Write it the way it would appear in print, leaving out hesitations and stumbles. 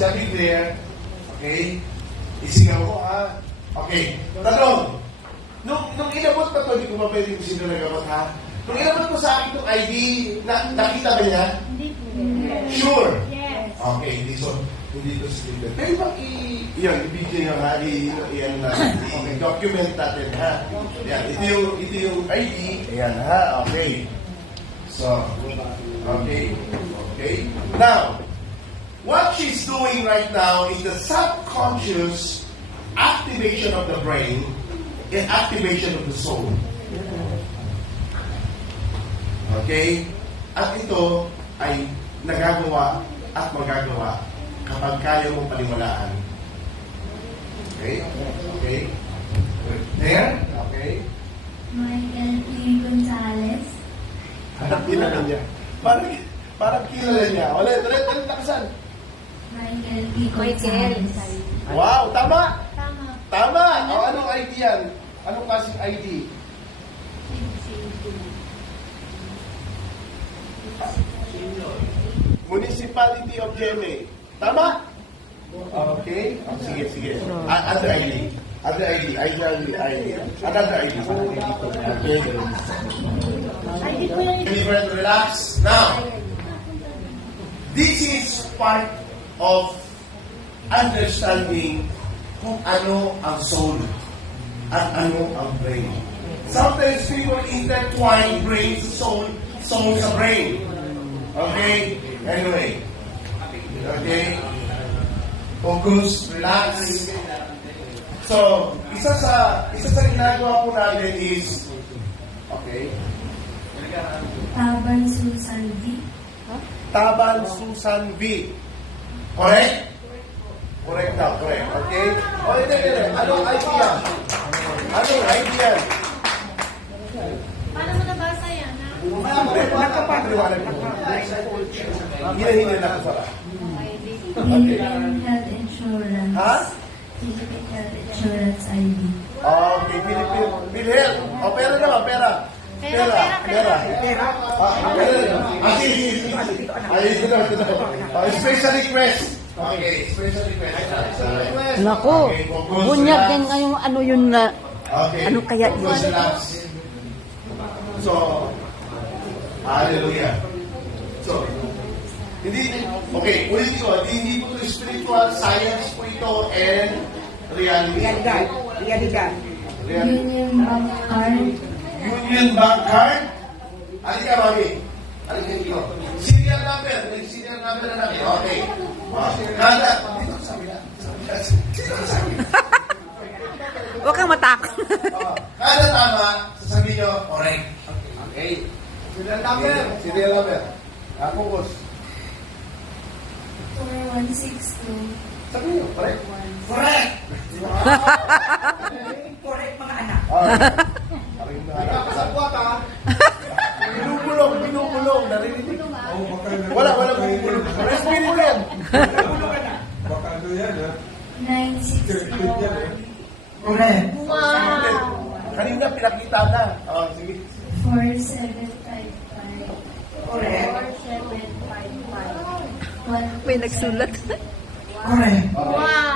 Shall be clear? Okay? Isigaw ko, ha? Okay. Tatlong. Nung inabot pa to, hindi ko pa pwede kung sino nagabat, ha? Nung inabot ko sa akin itong ID, nakita ba niya? Hindi po. Sure? Yes. Okay, hindi to scripted. Pwede bang i-video nyo, ha? I-document natin, ha? Yan, ito yung ID. Ayan, ha? Okay. So, okay. Okay. Now, what she's doing right now is the subconscious activation of the brain and activation of the soul. Okay? At ito ay nagagawa at magagawa kapag kaya mong paniwalaan. Okay? Okay? There? Okay? Michael P. Gonzalez. Parang kilala niya. Parang kilala niya. Ulit, nakasan. Michael P. Gonzalez. Wow, tama! Tama. Tama! O, anong ID yan? Anong klaseng ID? Municipality of GMA. Tama? Okay. Oh, sige. Other ID. Other ID. Another ID. Okay. Deliberate, relax. Now, this is part of understanding kung ano ang soul at ano ang brain. Sometimes people intertwine brain to soul, soul sa brain. Okay? Anyway. Okay? Focus, relax. So, isa sa ginagawa po natin is, okay? Taban Susan V. Taban Susan V. Correct? Correct daw, correct. Okay? O, hindi. Anong idea? Anong idea? Paano mo nabasa yan, ha? Nakapagriwanan ko. Hina-hina na ko sa Philippine Health Insurance. Ha? Philippine Health Insurance ID. Okay, Philhealth. O, pera naman, pera. Pera. Sige. Ay, ito. Special request. Okay, special request. Nako, Okay, focus, bunyag relax. din ngayong ano yun na, Okay. ano kaya Focus, yun? relax. So, hallelujah. So, okay, ulit ko, hindi po ito spiritual, science po ito, and reality. Realidad. Union Bank Card. Union Bank Card. Halika, Mami. Halika dito. Serial number. May serial number na namin. Okay. Kada. Dito sa kabila. Dito sa kabila. Huwag kang matakot. Kada tama, sasabihin nyo, correct. Okay. Serial number. Serial number. Focus. 4162. Sabihin nyo, correct. Correct! Correct mga anak. Kasabwat ha? Binubulong. Narinig. Wala binubulong. Espiritu yan. Baka ano yan, ha? 961. Correct. Wow! Kanina pinakita na. Sige. 4755. Correct. 4755. May nagsulat. Correct. Wow!